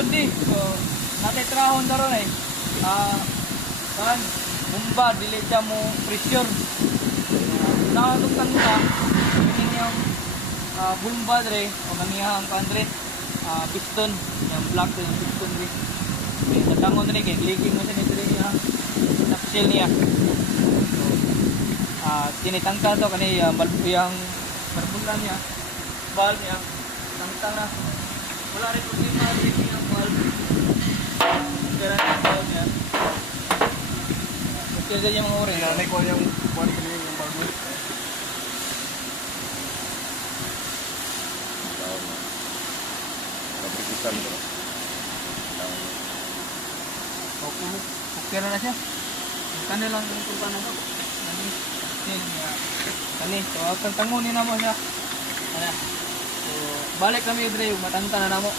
pwede. So, natitrahon na ron eh. Kan, bumba, dili siya mo pressure. Nakatugtan ka, yung yung bumba dre, o nangyahang kan dre, piston, yung block yung piston dre. Okay, natangon dre, kaya leaking mo siya nito dre niya, nuptial niya. So, tinitangka to, kanina yung barbula niya, valve niya, tangka na. Wala rin problema rin yung valve. Kaya na yung valve niya. Okay din yung mga uri. Nanay ko yung buwan ko yung valve. Kaprikisan ko. Okay na siya. Kani lang yung kulpa na ito. Kani. So, tangunin na mo siya. So, balik kami, Dre. Matanta na mo.